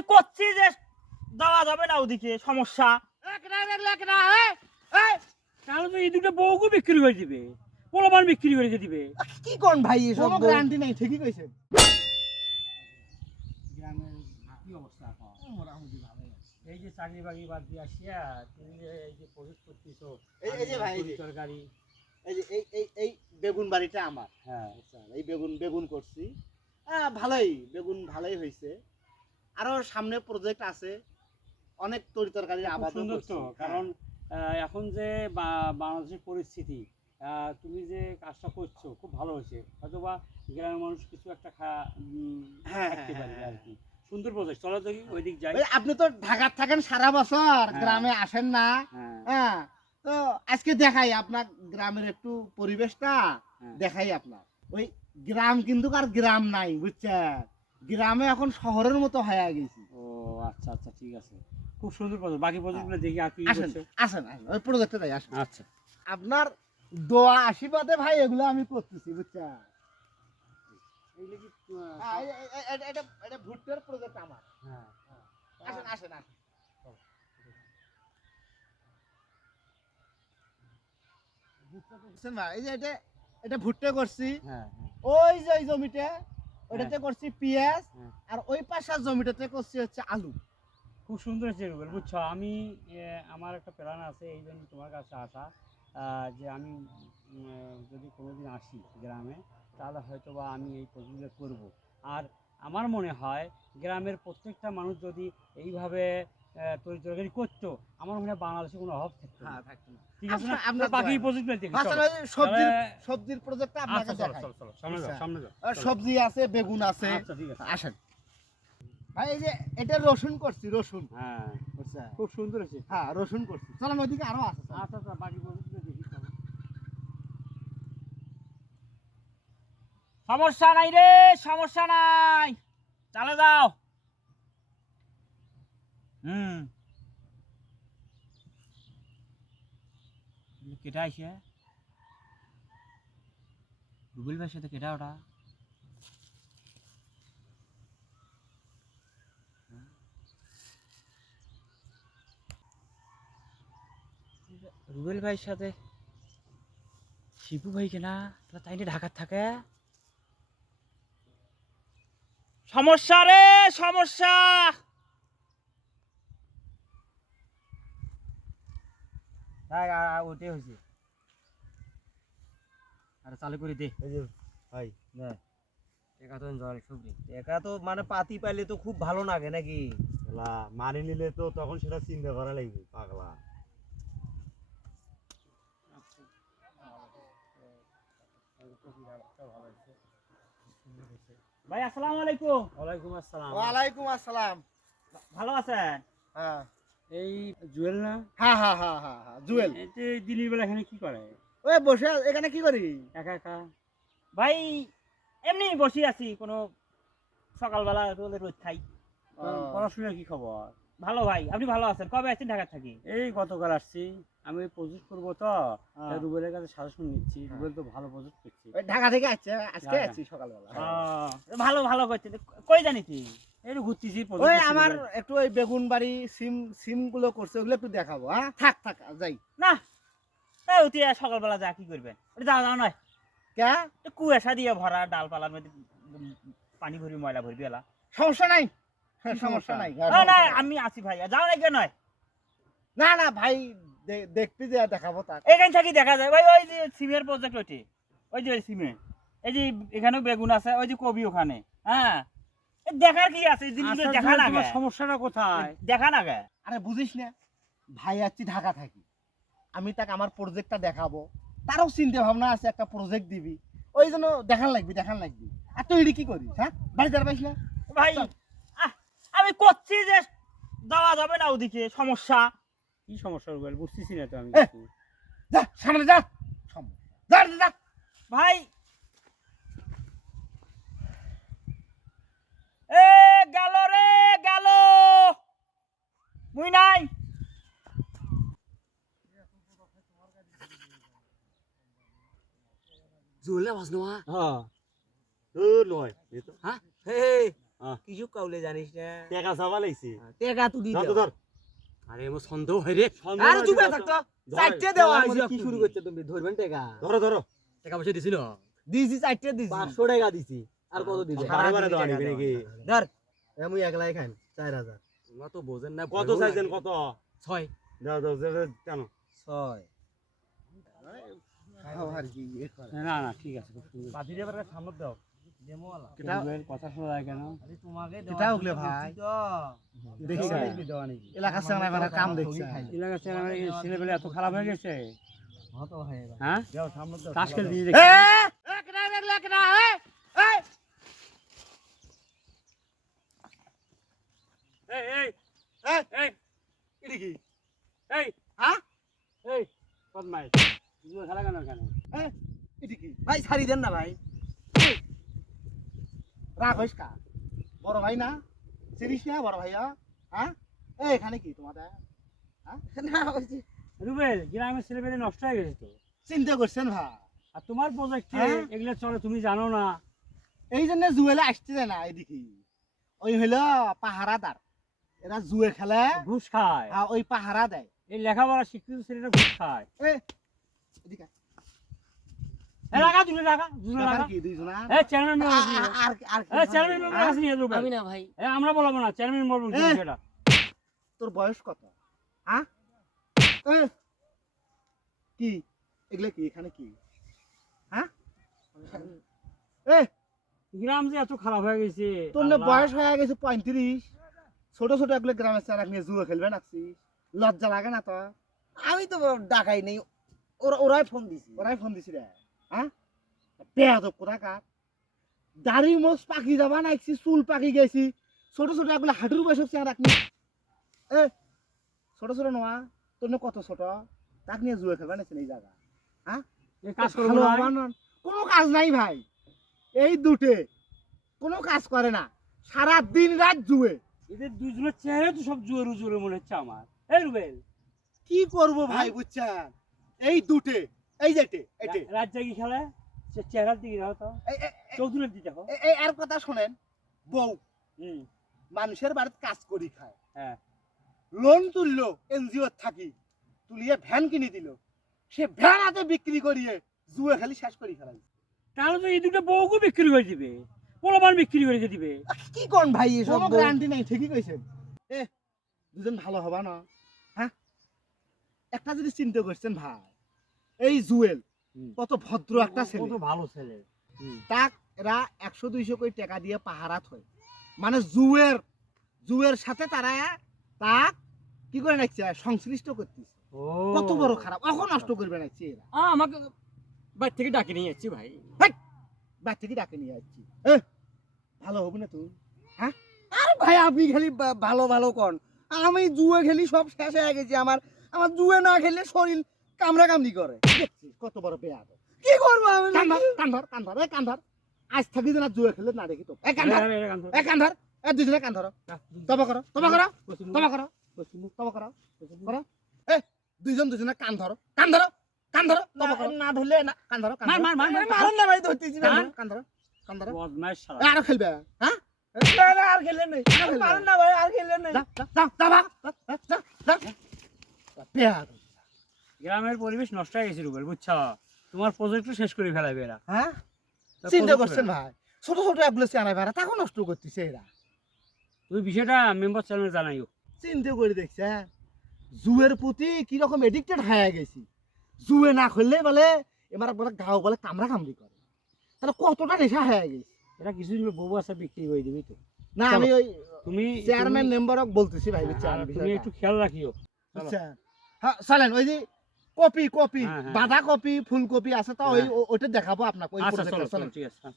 আমি করছি যে দেওয়া যাবে না ওদিকে সমস্যা। তাহলে তো এই দুটো বউকে বিক্রি করে দিবে পোলাপান বিক্রি করে দিবে। কি কোন ভাই এসব কোনো গ্যারান্টি নাই ঠিকই কইছেন গ্রামের কি অবস্থা এখন? এই যে চাকরি বাকরি বাদ দিয়ে আসিয়া তুমি যে এই যে প্রজেক্ট করতেছো এই- এই যে ভাই, এই এই যে এই এই এই বেগুন বাড়িটা আমার। হ্যাঁ। এই বেগুন বেগুন করছি। হ্যাঁ ভালোই বেগুন ভালোই হয়েছে আরও সামনে প্রজেক্ট আছে। অনেক তরি তরকারির খুব আবাদ সুন্দর তো কারণ এখন যে বাংলাদেশের পরিস্থিতি তুমি যে কাজটা করছ খুব ভালো হয়েছে। হয়তোবা গ্রামের মানুষ কিছু একটা খা হ্যাঁ, থাকতে হ্যাঁ, হ্যাঁ, আর কি। সুন্দর প্রজেক্ট চলো দেখি ওই দিক যাই আপনি তো ঢাকার থাকেন সারা বছর হ্যাঁ। গ্রামে আসেন না। হ্যাঁ। হ্যাঁ তো আজকে দেখাই আপনার গ্রামের একটু পরিবেশটা হ্যাঁ। দেখাই আপনার। ওই গ্রাম কিন্তু আর গ্রাম নাই বুঝছেন? গ্রামে এখন শহরের মতো হয়ে গেছি। ও আচ্ছা আচ্ছা ঠিক আছে। খুব সুন্দর প্রজেক্ট বাকি প্রজেক্টগুলো দেখি আর কি আসেন আসেন আসেন ওই প্রজেক্টে যাই আসেন। আচ্ছা। আপনার দোয়া আশীর্বাদে ভাই এগুলো আমি করতেছি কি হ্যাঁ, এটা- এটা ভুট্টার প্রজেক্ট আমার। হ্যাঁ। আসেন আসেন আসেন। বুঝছেন ভাই, এই যে এটা এটা ভুট্টা করছি। হ্যাঁ হ্যাঁ। ওই যে ওই জমিতে ওটাতে করছি পেঁয়াজ হ্যাঁ। আর ওই পাশের জমিটাতে করছি হচ্ছে আলু। খুব সুন্দর হচ্ছে রুবেল বুঝছ? আমি আমার একটা প্ল্যান আছে এই জন্য তোমার কাছে আসা। যে আমি যদি কোনোদিন আসি গ্রামে তাহলে হয়তো বা আমি এই প্রজেক্টগুলো করব। আর আমার মনে হয় গ্রামের প্রত্যেকটা মানুষ যদি এইভাবে তরি তরকারি করতো আমার মনে হয় বাংলাদেশে কোনো অভাব থাকতো না। থাকতো না। ঠিক আছে আপনার- আপনার বাকি। প্রজেক্টগুলো দেখি আচ্ছা, সবজির আপনাকে আচ্ছা দেখাই। চলো চলো সামনে যাও আচ্ছা। সামনে যাও। সবজি আছে বেগুন আছে। আচ্ছা ঠিক আছে। আসেন। ভাই এই যে এটা রসুন করছি রসুন। হ্যাঁ? খুব সুন্দর হয়েছে। হ্যাঁ রসুন করছি। চলেন ওইদিকে আরও আছে আচ্ছা আচ্ছা বাকি দেখি সমস্যা নাই রে সমস্যা নাই। চালে যাও। হুম। কেটা আইসে রুবেল ভাইয়ের সাথে কেটা ওটা? রুবেল ভাইয়ের সাথে শিবু ভাই কেনা? তাহলে তাই ঢাকার থাকে? সমস্যা রে, সমস্যা! ওটাই হয়েছে আরে চালু করে দে। ভাই না একা তো জল সবজি একা তো মানে পাতি পাইলে তো খুব ভালো লাগে নাকি মানি নিলে তো তখন সেটা চিন্তা করা লাগবে পাগলা। ভাই আসসালামু আলাইকুম। ওয়ালাইকুম আসসালাম। ওয়ালাইকুম আসসালাম। ভালো আছেন? হ্যাঁ। এই জুয়েল না? হ্যাঁ হ্যাঁ হ্যাঁ হ্যাঁ হ্যাঁ জুয়েল। এই দিনের বেলা এখানে কি করে? ওই বসে এখানে কি করি? একা একা? ভাই এমনি বসে আছি কোনো সকালবেলা রোদে রোদ খাই। পড়াশোনার কি খবর? ভালো ভাই আপনি ভালো আছেন? কবে আসছেন ঢাকা থাকি? এই গতকাল আসছি। আমি প্রজেক্ট করব তো হ্যাঁ। রুবেলের কাছে সাজেশন নিচ্ছি। রুবেল তো ভালো প্রজেক্ট করছে। ঢাকা থেকে আসছে আজকে আসছি সকালবেলা। ভালো ভালো করছে। কই জানি তুই? ওই আমার একটু ওই বেগুন বাড়ি সিম সিমগুলো করছে ওগুলো একটু দেখাবো হ্যাঁ? থাক থাক যাই। না অতি সকালবেলা যা কি করবেন নয়। কে? কুয়াশা দিয়ে ভরা ডালপালার মধ্যে পানি ভরবি ময়লা ভরবি এলা সমস্যা নাই? হ্যাঁ, সমস্যা? নাই না না আমি আছি ভাই যাও না কেন? নয় না না ভাই দেখতে যে দেখাবো তাক এখান থেকে দেখা যায় ভাই ওই যে সিমের প্রজেক্ট ওইটি ওই যে ওই সিমে। এই যে এখানেও বেগুন আছে ওই যে কবি ওখানে হ্যাঁ? দেখার কি আছে? জিনিসগুলো আচ্ছা, দেখা না গে। সমস্যাটা কোথায়? দেখা না গে। আরে বুঝিস না ভাই আছি ঢাকা থাকি। আমি তাকে আমার প্রজেক্টটা দেখাবো। তারও চিন্তা ভাবনা আছে একটা প্রজেক্ট দিবি। ওই জন্য দেখান লাগবি দেখান লাগবি। আর তুই এটি কি করিস হ্যাঁ? বাড়িতে আর পাইস না? ভাই আহ, আমি করছি যে দেওয়া যাবে না ওদিকে সমস্যা। কি সমস্যা রুবেল? বুঝতেছি না তো আমি সামনে যা। ভাই এ গেল রে গেল মুই নাই জুলে বাস নোয়া হ্যাঁ নয় হ্যাঁ হে। কিছু কাউলে জানিস না টেকা চাবা লাগছে টেকা তুলি ধর তো ধর আরে আমার সন্দেহ হয় রে আরে চুপ থাকতো চারটে দেওয়া হয়েছে কি কি শুরু করছে তুমি ধরবেন টেকা ধরো ধরো টাকা পয়সা দিছিল দিছি চারটে দিছি পাঁচশো টাকা দিছি আর কত দিবে বারে বারে দেওয়া নিবি নাকি ধর আমি একলাই খান চার হাজার তোমরা তো বোঝেন না কত চাইছেন কত ছয় দাও দাও দাও, দাও, কেন ছয় খাও আর কি এ করে। না না ঠিক আছে খুব সুন্দর দিয়ে পারে সামনে দাও ছেলেবেলে এত খারাপ হয়ে গেছে হয়ে হ্যাঁ তাস খেলতে। এই এই এই, এই এটা কি? এই হ্যাঁ? এই বদমাইশ তুমি খেলা কেন কেন এ, এটা কি? ভাই ছাড়ি দেন না ভাই। রাগ হইস কা? বড় ভাই না? চিনিস না বড় ভাইয়া হ্যাঁ? এখানে কি তোমাদের? না রুবেল গ্রামের ছেলেবেলে নষ্ট হয়ে গেছে তো। চিন্তা করছেন ভাই। আর তোমার প্রজেক্টে হ্যাঁ? এগুলো চলে তুমি জানো না। এই জন্য জুয়েলে আসছে না এদিকে। ওই হইল পাহারাদার। এরা জুয়ে খেলে ঘুষ খায়। ওই পাহারা দেয়। এই লেখাপড়া শিক্ষিত ছেলেটা ঘুষ খায়। এদিকে আয়। এ লাগা তুমি লাগা দুটো ব্যাপার লাগা কি দুইজনা? এ চেয়ারম্যান মেম্বার আ- কাছে নিয়ে আ- আর আর কি এ চেয়ারম্যান মেম্বার কাছে নিয়ে যাও আমি না ভাই। এ আমরা বলব না চেয়ারম্যান বলব তোর বয়স কত? হ্যাঁ এ, কি? এগুলো কি এখানে কি? হ্যাঁ? গ্রাম যে এত খারাপ হয়ে গেছে তোর না বয়স হয়ে গেছে পঁয়ত্রিশ। ছোট ছোট এগুলো গ্রামের চারা নিয়ে জুয়া খেলবে নাকছিস লজ্জা লাগে না তো আমি তো ডাকাই নেই। ওরা ওরাই ফোন দিছি। ওরাই ফোন দিছি রে। হ্যাঁ? কোথা কার দাড়ি মোষ পাখি যাবা নাইছি চুল পাখি গেছি। ছোট ছোট এগুলো হাঁটুর বয়সক চেয়ার রাখনি এ ছোট ছোট নোয়া তোর কত ছোট? তাক নিয়ে জুয়ে খেলবা এই জায়গা। এ কাজ করব। কোনো কাজ নাই ভাই। এই দুটে। কোনো কাজ করে না। সারা দিন রাত জুয়ে। এদের দুজনের চেহারা তো সব জোরে জোরে মনে হচ্ছে আমার। এই রুবেল। কি করব ভাই বুঝছেন? এই দুটে এই যেটে এটে রাত জাগি খেলে? সে চেহারার দিকে যাও তো। চৌধুরীর দিকে দেখো। এই- আর কথা শোনেন বউ মানুষের বাড়িতে কাজ করি খায়। হ্যাঁ। লোন তুললো এনজিও থাকি তুলিয়ে ভ্যান কিনে দিল। সে ভ্যান হাতে বিক্রি করিয়ে জুয়ে খালি শেষ করি ফেলাই তাহলে তো এই দুটো বউকে বিক্রি করে দিবে। পোলাপান বিক্রি করে দিবে। কি কোন ভাই এসব কোনো গ্যারান্টি নাই ঠিকই কইছেন। এ দুজন ভালো হবা না হ্যাঁ? একটা যদি চিন্তা করছেন ভাই এই জুয়েল কত ভদ্র একটা ছেলে। তো ভালো ছেলে। তাক এরা একশো দুইশো কোটি টাকা দিয়ে পাহারাত হয়। মানে জুয়ের জুয়ের সাথে তারা তাক কি করে নাকছে সংশ্লিষ্ট করতেছে। কত বড় খারাপ। এখন নষ্ট করবে নাকছে এরা। আমাকে বাড়ি থেকে ডাকে নিয়ে যাচ্ছি ভাই। বাচ্চা থেকে ডাকে নিয়ে যাচ্ছি। এ, ভালো হবে না তুই হ্যাঁ? আর ভাই আপনি খালি ভালো ভালো কন। আমি জুয়ে খেলি সব শেষ হয়ে গেছি আমার। আমার জুয়ে না খেললে শরীর কামড়া কামড়ি করে। দেখছিস কত বড় বেয়াদ কি করব আমি কান্ধার কান্ধার কান্ধার এ কান্ধার। আজ থাকি যেন জুয়ে খেলে না দেখি তো এ কান্ধার এ কান্ধার। এ দুজনে কান ধরো তবা করো তবা করো তবা করো তবা করো করো। এ দুইজন দুজনে কান ধরো কান ধরো কান ধরো তবা করো। না ধরলে না। কান ধরো কান মার, মার, মার, মার, মারুন না ভাই ধরতেছি কান না। ধরো, কান ধরো বদমাইশ শালা। আরও খেলবে হ্যাঁ? না, না, আর খেললে নেই। মারুন না ভাই আর খেললে নেই। যা যা যা যা যা, যা, যা, যা। বেয়াদ। গ্রামের পরিবেশ নষ্ট হয়ে গেছে রুবেল বুঝছ? তোমার প্রজেক্টও শেষ করে ফেলাবে এরা। হ্যাঁ? চিন্তা করছেন ভাই? ছোট ছোট এগুলো চেয়ারা বেড়া তাকে নষ্ট করতেছে এরা। তুমি বিষয়টা মেম্বার চ্যানেলে জানাইও। চিন্তা করে দেখছে জুয়ের প্রতি কীরকম এডিক্টেড হয়ে গেছি। জুয়ে না খুললে বলে এবার বলে গাও বলে কামড়া কামড়ি করে। তাহলে কতটা নেশা হয়ে গেছে? এটা কিছুদিন বউ আছে বিক্রি করে দিবি তো। না আমি ওই তুমি চেয়ারম্যান মেম্বারক বলতেছি ভাই হ্যাঁ, তুমি একটু খেয়াল রাখিও। বুঝছেন হ্যাঁ চলেন ওই যে কপি কপি হ্যাঁ, হ্যাঁ। বাঁধা কপি ফুলকপি আছে তো ওই ও- ওইটা দেখাবো আপনাকে ওই আচ্ছা ঠিক আছে হ্যাঁ।